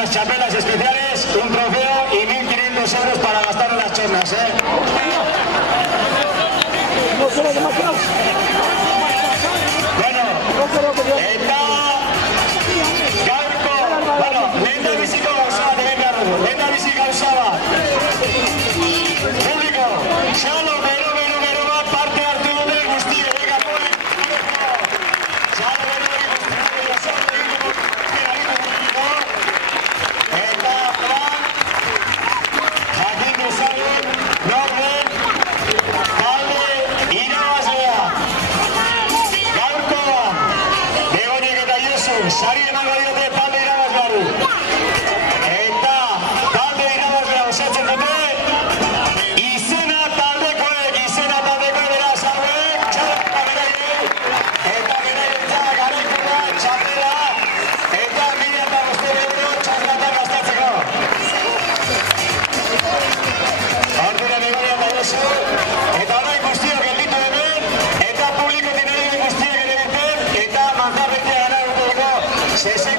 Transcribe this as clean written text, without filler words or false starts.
unas chapelas especiales, un trofeo y 1.500 euros para gastar en las chornas, Bueno, eta gaurko, lehenda biziko gauza bat egin behar dugu, lehenda bizi gauza bat. Publiko, xalo, bero bat parte hartu dute guzti egikako xalo, bero eta jakin dezagun norden talde irabazlea. Gaurkoan, Begoñek eta Josu, sari emango diote talde irabazleari. Eta talde irabazlea osatzen dute, izena taldekoek beraz hauek, txarra beraiei, eta beraientzat garaikoa, txarrera, eta 1.500 euro txarratan gastatzeko. Ordura Begoña eta Josu, eta orain guztiak gelditu hemen, eta publikotik nahi guztiak ere duten, eta manzarretia gara duteko 60